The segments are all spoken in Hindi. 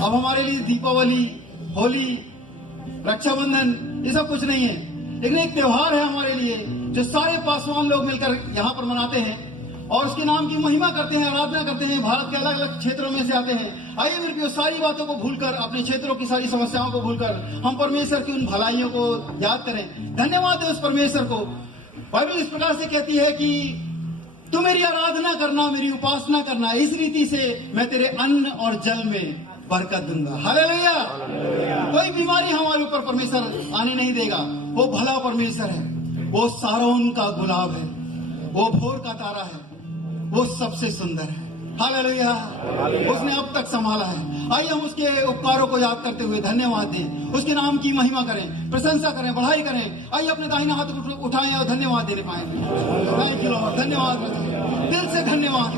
अब हमारे लिए दीपावली, होली, रक्षाबंधन ये सब कुछ नहीं है, लेकिन एक त्योहार है हमारे लिए जो सारे पासवान लोग मिलकर यहाँ पर मनाते हैं और उसके नाम की महिमा करते हैं, आराधना करते हैं। भारत के अलग अलग क्षेत्रों में से आते हैं। आइए मेरे प्रियो, सारी बातों को भूलकर, अपने क्षेत्रों की सारी समस्याओं को भूलकर हम परमेश्वर की उन भलाइयों को याद करें। धन्यवाद है उस परमेश्वर को। बाइबल इस प्रकार से कहती है कि तू मेरी आराधना करना, मेरी उपासना करना, इस रीति से मैं तेरे अन्न और जल में बरकत दूंगा। हालेलुया। कोई बीमारी हमारे ऊपर परमेश्वर आने नहीं देगा। वो भला परमेश्वर है, वो सारोन का गुलाब है, वो भोर का तारा है, वो सबसे सुंदर है। हालेलुया। उसने अब तक संभाला है। आइए हम उसके उपकारों को याद करते हुए धन्यवाद दें, उसके नाम की महिमा करें, प्रशंसा करें, बढ़ाई करें। आइए अपने दाहिना हाथ को उठाएं और धन्यवाद देने पाए। Thank you Lord. धन्यवाद, दिल से धन्यवाद,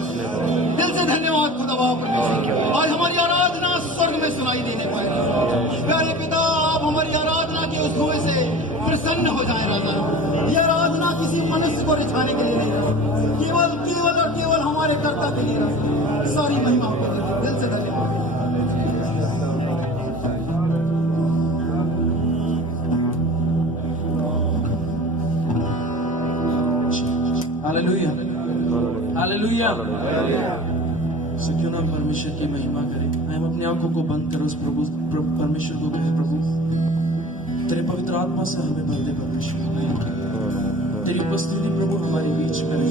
दिल से धन्यवाद खुदा परमेश्वर। आज हमारी आराधना स्वर्ग में सुनाई देने पाए। प्यारे पिता, आप हमारी आराधना के उस धुएं से प्रसन्न हो जाए। राजा, ये आराधना किसी मनुष्य को रिझाने के लिए नहीं, केवल केवल और केवल हमारे कर्ता के लिए। सारी महिमा आपको देते हैं। दिल से धन्यवाद। Hallelujah, hallelujah. सो क्यों ना परमेश्वर की महिमा करें। हम अपनी आंखों को बंद कर उस प्रभु परमेश्वर को कहें, प्रभु तेरे पवित्र आत्मा से हमें भर दे परमेश्वर। तेरी उपस्थिति प्रभु हमारे बीच में रहे।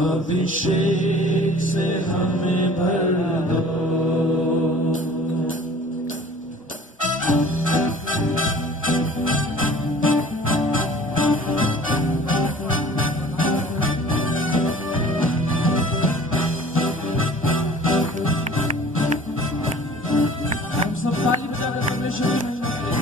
अभिषेक से हमें भर दो। हम सब ताली बजाकर परमेश्वर की महिमा करें।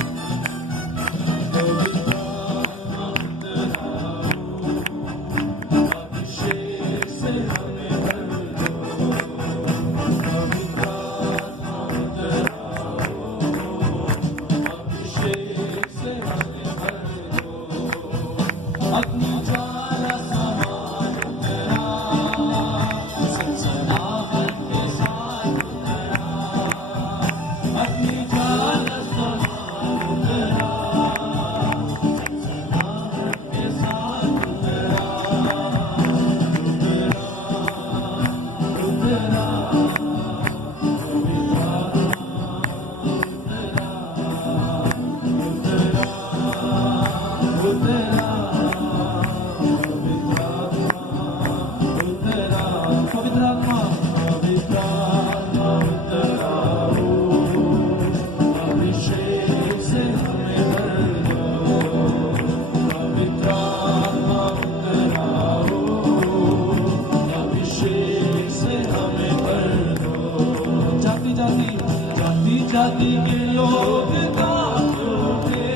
जाति के लोग गाते,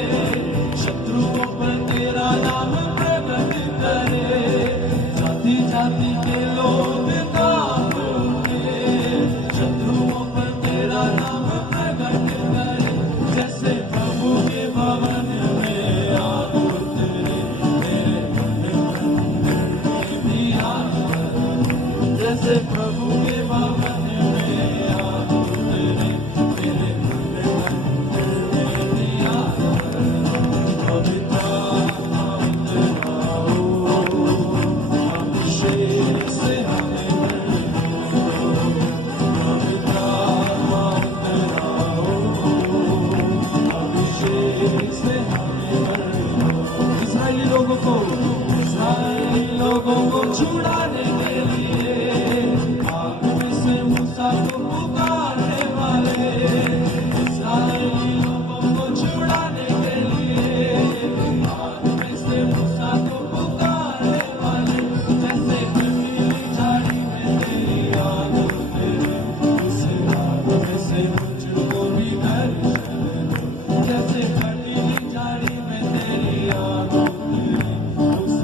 शत्रुओं पर तेरा नाम प्रकट करे। जाति जाति के लोग गाते, शत्रुओं पर तेरा नाम प्रकट करे। जैसे प्रभु के भवन में आग उतरे, भी आग, जैसे प्रभु के भवन लोगों को छुड़ाने के लिए आग में से मूसा को पुकारने वाले, इस्राएली लोगों को छुड़ाने के लिए आग में से मूसा को पुकारने वाले। जैसे कटीली झाड़ी में तेरी आग उतरे, उस आग में से मुझको भी घर चले। जैसे कटीली झाड़ी में तेरी आग उतरे, उस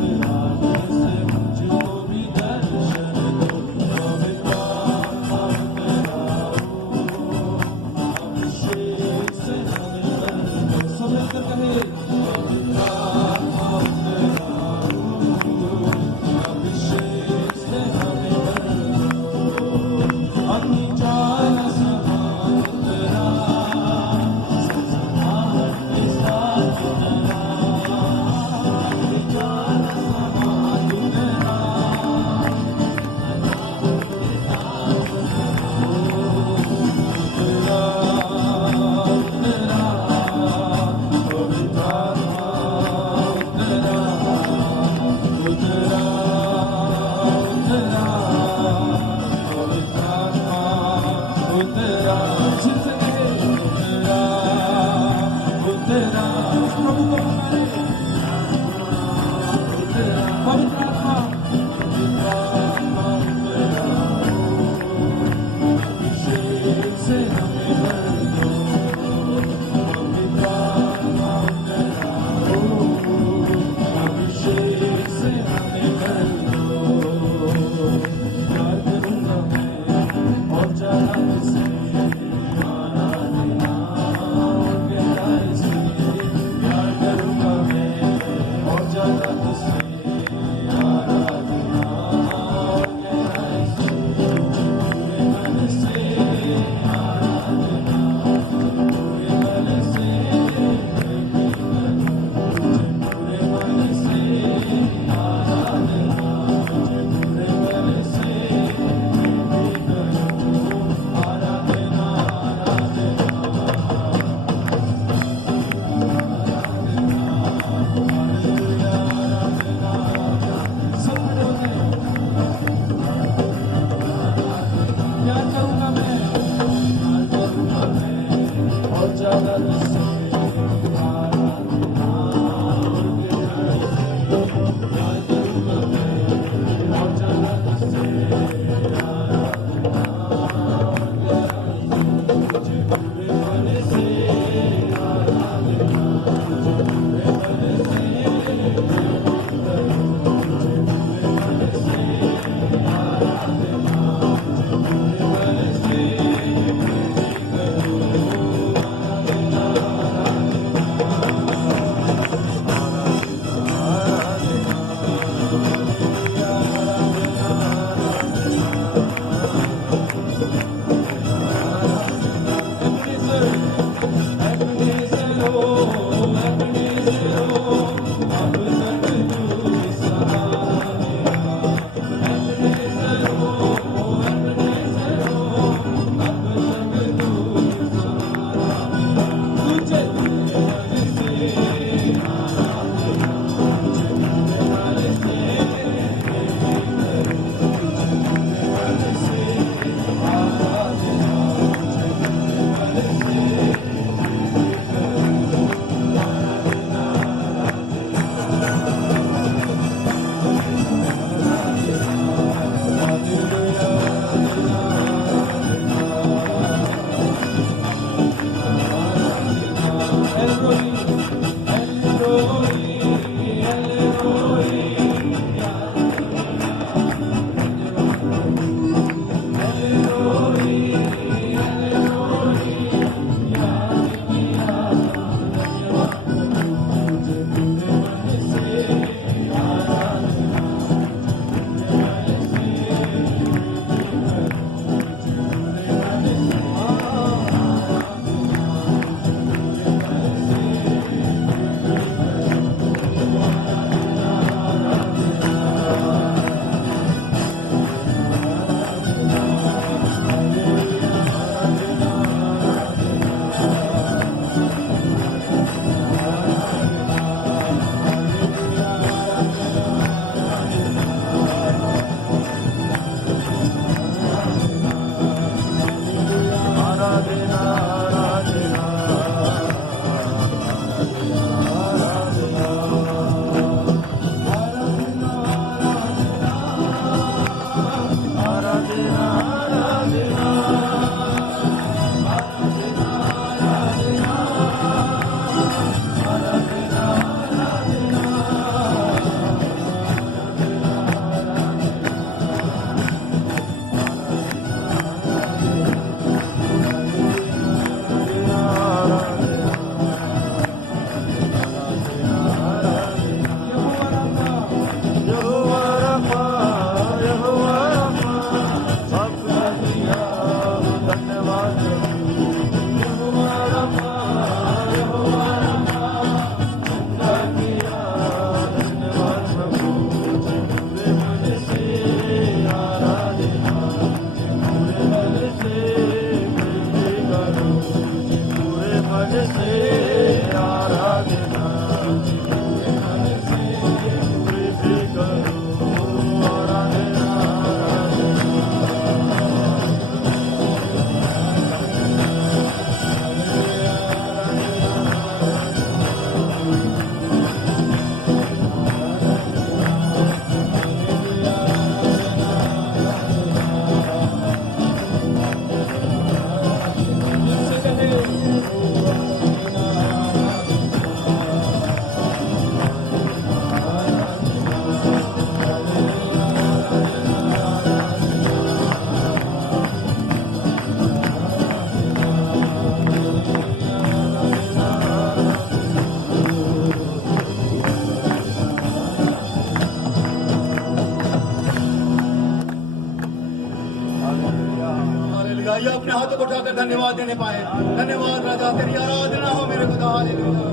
आइए अपने हाथों को उठाकर धन्यवाद देने पाए। धन्यवाद राजा, तेरी आराधना हो मेरे खुदा। हालेलुया।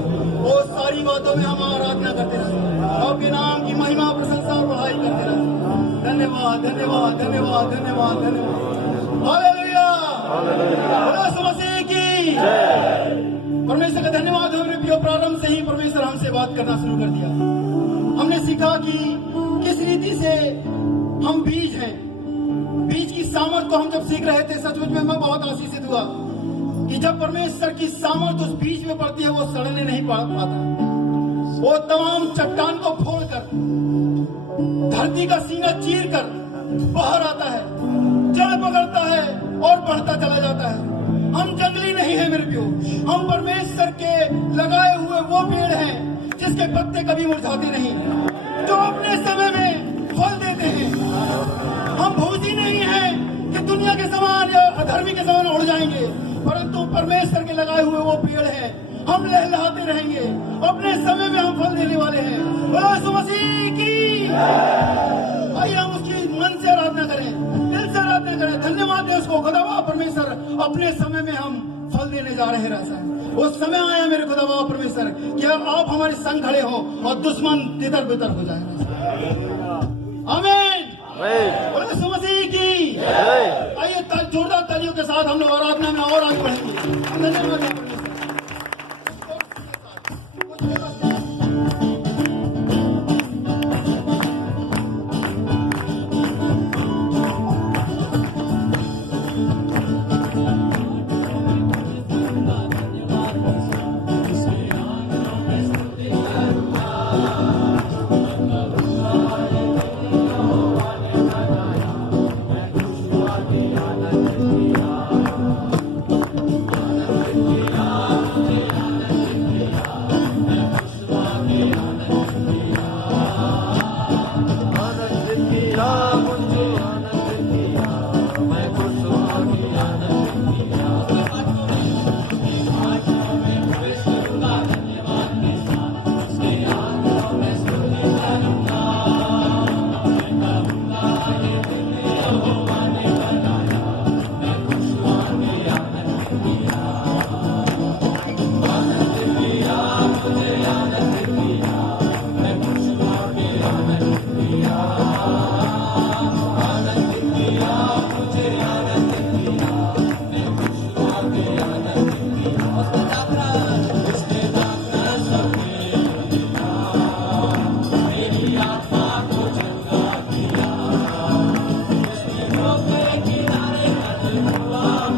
वो सारी बातों में हम आराधना करते रहते, आपके नाम की महिमा प्रशंसा और बढ़ाई करते रहते। धन्यवाद धन्यवाद धन्यवाद धन्यवाद धन्यवाद। हालेलुया। बोलो यीशु मसीह की परमेश्वर का धन्यवाद हो मेरे प्रियो। प्रारंभ से ही परमेश्वर हमसे बात करना शुरू कर दिया। हमने सीखा कि किस रीति से हम बीज हैं। बीज की सामर्थ को हम जब सीख रहे थे, सचमुच में मैं बहुत आशीषित हुआ कि जब परमेश्वर की सामर्थ उस बीज में पड़ती है, वो सड़ने नहीं पाता। वो तमाम चट्टान को फोड़कर, धरती का सीना चीर कर बाहर आता है, जड़ पकड़ता है और बढ़ता चला जाता है। हम जंगली नहीं है मेरे प्यो, हम परमेश्वर के लगाए हुए वो पेड़ हैं जिसके पत्ते कभी मुरझाते नहीं, जो अपने समय में फल देते हैं। हम भूसी नहीं हैं कि दुनिया के समान या अधर्मी के समान उड़ जाएंगे, परंतु परमेश्वर के लगाए हुए वो पेड़ हैं। हम लहलहाते रहेंगे, अपने समय में हम फल देने वाले हैं। बोलो यीशु मसीह की। आइए हम उसकी मन से आराधना करें, दिल से आराधना करें, धन्यवाद दें उसको। खुदावा परमेश्वर, अपने समय में हम फल देने जा रहे हैं। राजा, वो समय आया मेरे खुदावा परमेश्वर कि अब आप हमारे संग खड़े हो और दुश्मन तितर बितर हो जाए। आमीन। बोलो यीशु मसीह की। आइए जोरदार तालियों के साथ हम लोग आराधना में और आगे बढ़ेंगे। धन्यवाद।